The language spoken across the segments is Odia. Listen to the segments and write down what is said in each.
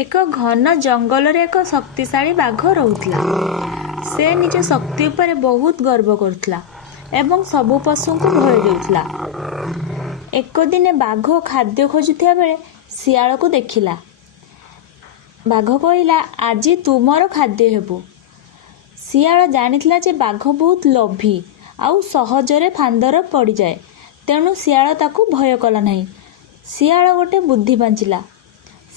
ଏକ ଘନ ଜଙ୍ଗଲରେ ଏକ ଶକ୍ତିଶାଳୀ ବାଘ ରହୁଥିଲା। ସେ ନିଜ ଶକ୍ତି ଉପରେ ବହୁତ ଗର୍ବ କରୁଥିଲା ଏବଂ ସବୁ ପଶୁଙ୍କୁ ଭୟ ଦେଉଥିଲା। ଏକ ଦିନେ ବାଘ ଖାଦ୍ୟ ଖୋଜୁଥିବା ବେଳେ ଶିଆଳକୁ ଦେଖିଲା। ବାଘ କହିଲା, ଆଜି ତୁ ମୋର ଖାଦ୍ୟ ହେବୁ। ଶିଆଳ ଜାଣିଥିଲା ଯେ ବାଘ ବହୁତ ଲୋଭୀ ଆଉ ସହଜରେ ଫାନ୍ଦରେ ପଡ଼ିଯାଏ, ତେଣୁ ଶିଆଳ ତାକୁ ଭୟ କଲା ନାହିଁ। ଶିଆଳ ଗୋଟେ ବୁଦ୍ଧି ପାଞ୍ଚିଲା।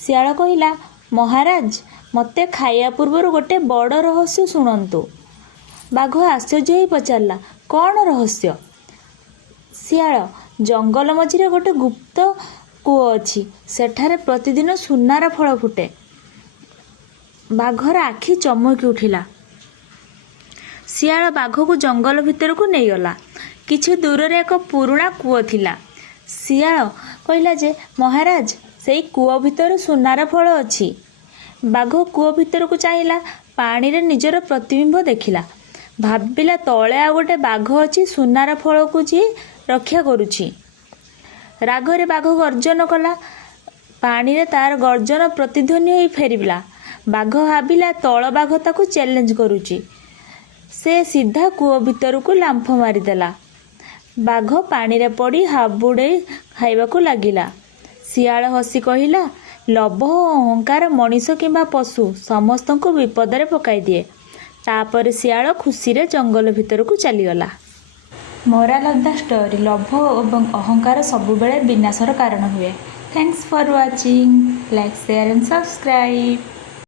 ଶିଆଳ କହିଲା, ମହାରାଜ, ମୋତେ ଖାଇବା ପୂର୍ବରୁ ଗୋଟେ ବଡ଼ ରହସ୍ୟ ଶୁଣନ୍ତୁ। ବାଘ ଆଶ୍ଚର୍ଯ୍ୟ ହୋଇ ପଚାରିଲା, କ'ଣ ରହସ୍ୟ? ଶିଆଳ, ଜଙ୍ଗଲ ମଝିରେ ଗୋଟେ ଗୁପ୍ତ କୂଅ ଅଛି। ସେଠାରେ ପ୍ରତିଦିନ ସୁନାର ଫଳ ଫୁଟେ। ବାଘର ଆଖି ଚମକି ଉଠିଲା। ଶିଆଳ ବାଘକୁ ଜଙ୍ଗଲ ଭିତରକୁ ନେଇଗଲା। କିଛି ଦୂରରେ ଏକ ପୁରୁଣା କୂଅ ଥିଲା। ଶିଆଳ କହିଲା ଯେ, ମହାରାଜ, ସେଇ କୂଅ ଭିତରେ ସୁନାର ଫଳ ଅଛି। ବାଘ କୂଅ ଭିତରକୁ ଚାହିଁଲା। ପାଣିରେ ନିଜର ପ୍ରତିବିମ୍ବ ଦେଖିଲା। ଭାବିଲା, ତଳେ ଆଉ ଗୋଟେ ବାଘ ଅଛି। ସୁନାର ଫଳକୁ ଯିଏ ରକ୍ଷା କରୁଛି। ରାଗରେ ବାଘ ଗର୍ଜନ କଲା। ପାଣିରେ ତାର ଗର୍ଜନ ପ୍ରତିଧ୍ୱନି ହୋଇ ଫେରିଲା। ବାଘ ଭାବିଲା, ତଳ ବାଘ ତାକୁ ଚ୍ୟାଲେଞ୍ଜ କରୁଛି। ସେ ସିଧା କୂଅ ଭିତରକୁ ଲାମ୍ଫ ମାରିଦେଲା। ବାଘ ପାଣିରେ ପଡ଼ି ହାବୁଡ଼େଇ ଖାଇବାକୁ ଲାଗିଲା। ଶିଆଳ ହସି କହିଲା, ଲୋଭ ଓ ଅହଙ୍କାର ମଣିଷ କିମ୍ବା ପଶୁ ସମସ୍ତଙ୍କୁ ବିପଦରେ ପକାଇଦିଏ। ତାପରେ ଶିଆଳ ଖୁସିରେ ଜଙ୍ଗଲ ଭିତରକୁ ଚାଲିଗଲା। ମୋରାଲ ଅଫ୍ ଦ ଷ୍ଟୋରି, ଲୋଭ ଏବଂ ଅହଙ୍କାର ସବୁବେଳେ ବିନାଶର କାରଣ ହୁଏ। Thanks for watching. Like, share and subscribe.